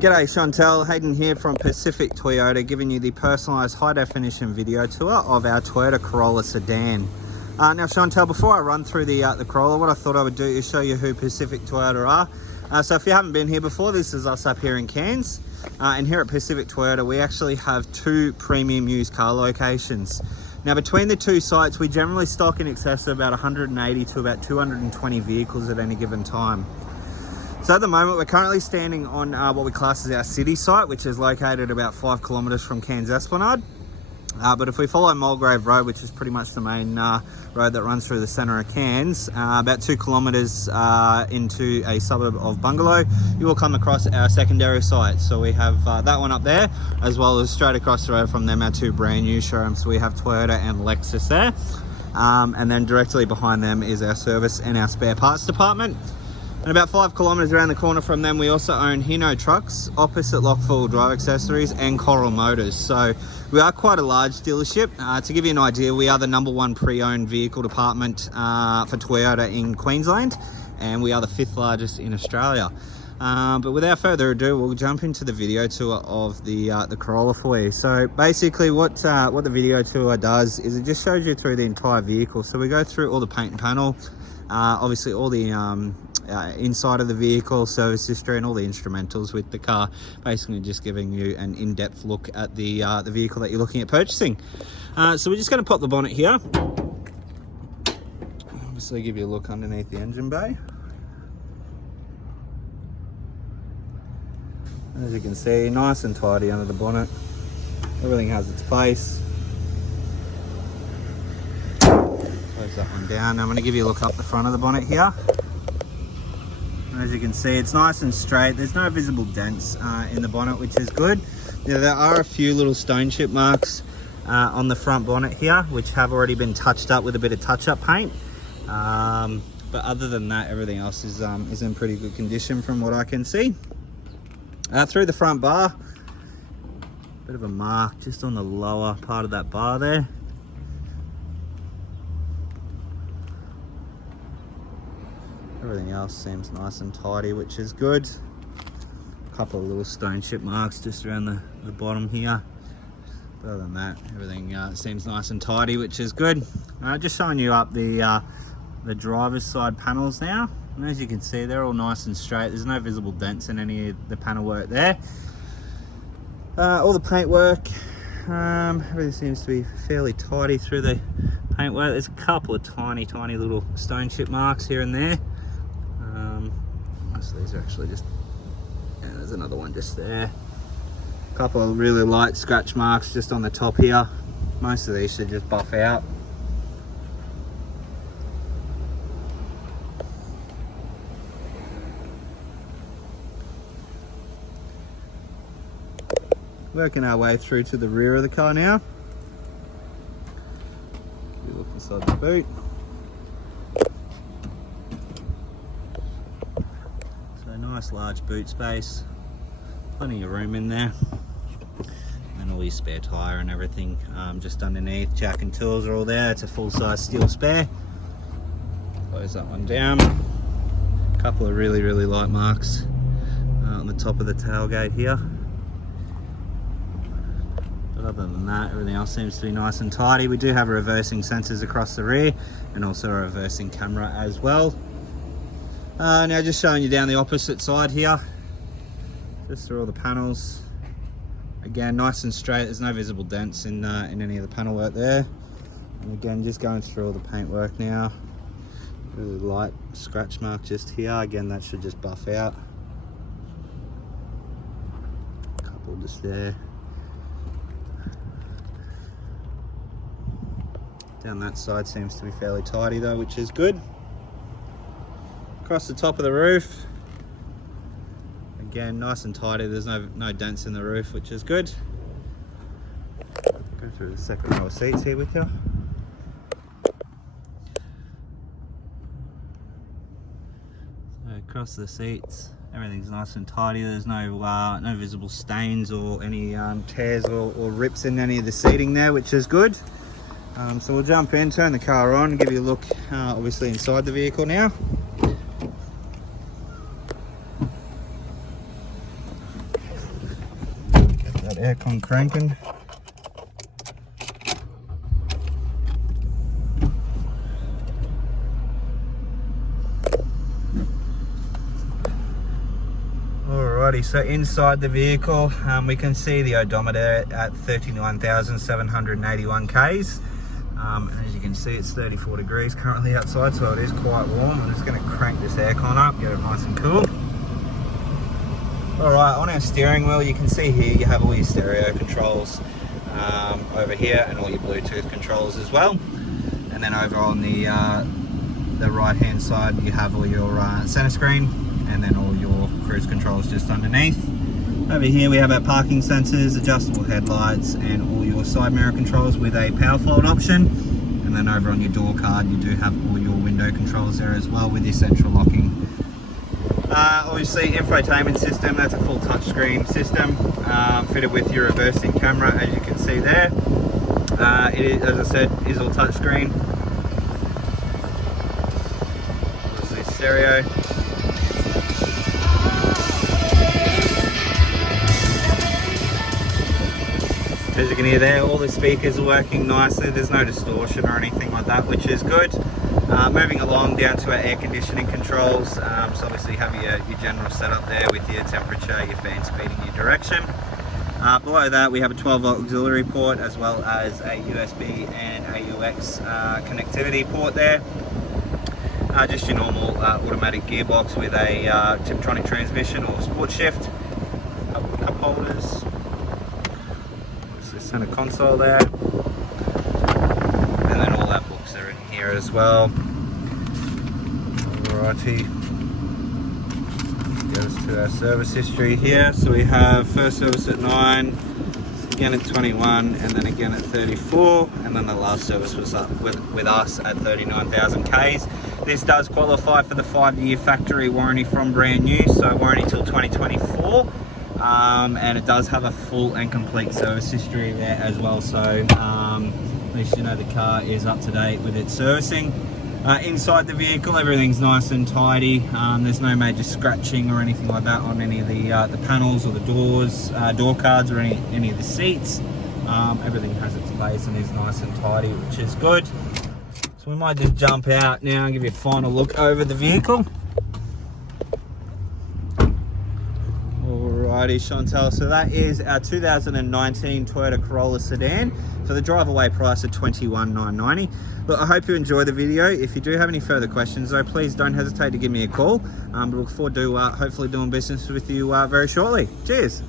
G'day Shontelle, Hayden here from Pacific Toyota, giving you the personalised high-definition video tour of our Toyota Corolla sedan. Now Shontelle, before I run through the Corolla, what I thought I would do is show you who Pacific Toyota are. So if you haven't been here before, this is us up here in Cairns. And here at Pacific Toyota, we actually have 2 premium used car locations. Now between the 2 sites, we generally stock in excess of about 180 to about 220 vehicles at any given time. So at the moment, we're currently standing on what we class as our city site, which is located about 5 kilometres from Cairns Esplanade. But if we follow Mulgrave Road, which is pretty much the main road that runs through the centre of Cairns, about 2 kilometres into a suburb of Bungalow, you will come across our secondary site. So we have that one up there, as well as straight across the road from them, our 2 brand new showrooms. So we have Toyota and Lexus there. And then directly behind them is our service and our spare parts department. And about 5 kilometres around the corner from them, we also own Hino Trucks, Opposite Lock 4-Wheel Drive Accessories, and Corolla Motors. So we are quite a large dealership. To give you an idea, we are the #1 pre-owned vehicle department for Toyota in Queensland, and we are the 5th largest in Australia. But without further ado, we'll jump into the video tour of the Corolla for you. So basically what the video tour does is it just shows you through the entire vehicle. So we go through all the paint and panel, obviously all the inside of the vehicle, service history, and all the instrumentals with the car, basically just giving you an in-depth look at the vehicle that you're looking at purchasing. So we're just going to pop the bonnet here, obviously give you a look underneath the engine bay. As you can see, nice and tidy under the bonnet, everything has its place. Close that one down. Now I'm going to give you a look up the front of the bonnet here. As you can see, it's nice and straight. There's no visible dents in the bonnet, which is good. Now, there are a few little stone chip marks on the front bonnet here, which have already been touched up with a bit of touch-up paint. But other than that, everything else is in pretty good condition from what I can see. Through the front bar, bit of a mark just on the lower part of that bar there. Everything else seems nice and tidy, which is good. A couple of little stone chip marks just around the bottom here. But other than that, everything seems nice and tidy, which is good. Just showing you up the driver's side panels now. And as you can see, they're all nice and straight. There's no visible dents in any of the panel work there. All the paint work, everything seems to be fairly tidy through the paint work. There's a couple of tiny little stone chip marks here and there. Most of these are actually just, and there's another one just there. A couple of really light scratch marks just on the top here. Most of these should just buff out. Working our way through to the rear of the car now. We look inside the boot. So nice large boot space, plenty of room in there, and all your spare tyre and everything just underneath. Jack and tools are all there. It's a full-size steel spare. Close that one down. A couple of really light marks on the top of the tailgate here. But other than that, everything else seems to be nice and tidy. We do have reversing sensors across the rear and also a reversing camera as well. Now just showing you down the opposite side here, just through all the panels. Again, nice and straight. There's no visible dents in any of the panel work there. And again, just going through all the paint work now. Really light scratch mark just here. Again, that should just buff out. A couple just there. Down that side seems to be fairly tidy though, which is good. Across the top of the roof, again, nice and tidy. There's no dents in the roof, which is good. Go through the second row of seats here with you. So across the seats, everything's nice and tidy. There's no visible stains or any tears or rips in any of the seating there, which is good. So we'll jump in, turn the car on, and give you a look obviously inside the vehicle now. aircon cranking. Alrighty, so inside the vehicle, we can see the odometer at 39,781 Ks. As you can see, it's 34 degrees currently outside, so it is quite warm. I'm just going to crank this aircon up, get it nice and cool. Alright, on our steering wheel, you can see here you have all your stereo controls over here, and all your Bluetooth controls as well. And then over on the right hand side, you have all your center screen, and then all your cruise controls just underneath. Over here we have our parking sensors, adjustable headlights, and all your side mirror controls with a power fold option. And then over on your door card, you do have all your window controls there as well with your central locking. Obviously infotainment system, that's a full touchscreen system fitted with your reversing camera, as you can see there. It is, as I said, is all touchscreen. Obviously stereo. As you can hear there, all the speakers are working nicely. There's no distortion or anything like that, which is good. Moving along down to our air conditioning controls. So obviously you have your general setup there with your temperature, your fan speed and your direction. Below that we have a 12-volt auxiliary port, as well as a USB and AUX connectivity port there. Just your normal automatic gearbox with a Tiptronic transmission or sport shift. Cup holders. Center console there, and then all our books are in here as well. Alrighty, goes to our service history here. So we have first service at 9, again at 21, and then again at 34, and then the last service was up with us at 39,000 Ks. This does qualify for the 5-year factory warranty from brand new, so warranty till 2024. And it does have a full and complete service history there as well, so at least you know the car is up to date with its servicing. Inside the vehicle, everything's nice and tidy. There's no major scratching or anything like that on any of the panels or the doors, door cards, or any of the seats. Everything has its place and is nice and tidy, which is good. So we might just jump out now and give you a final look over the vehicle. Alrighty, Shontelle, so that is our 2019 Toyota Corolla sedan for the drive away price of $21,990. Look, I hope you enjoy the video. If you do have any further questions though, please don't hesitate to give me a call. But look forward to hopefully doing business with you very shortly. Cheers.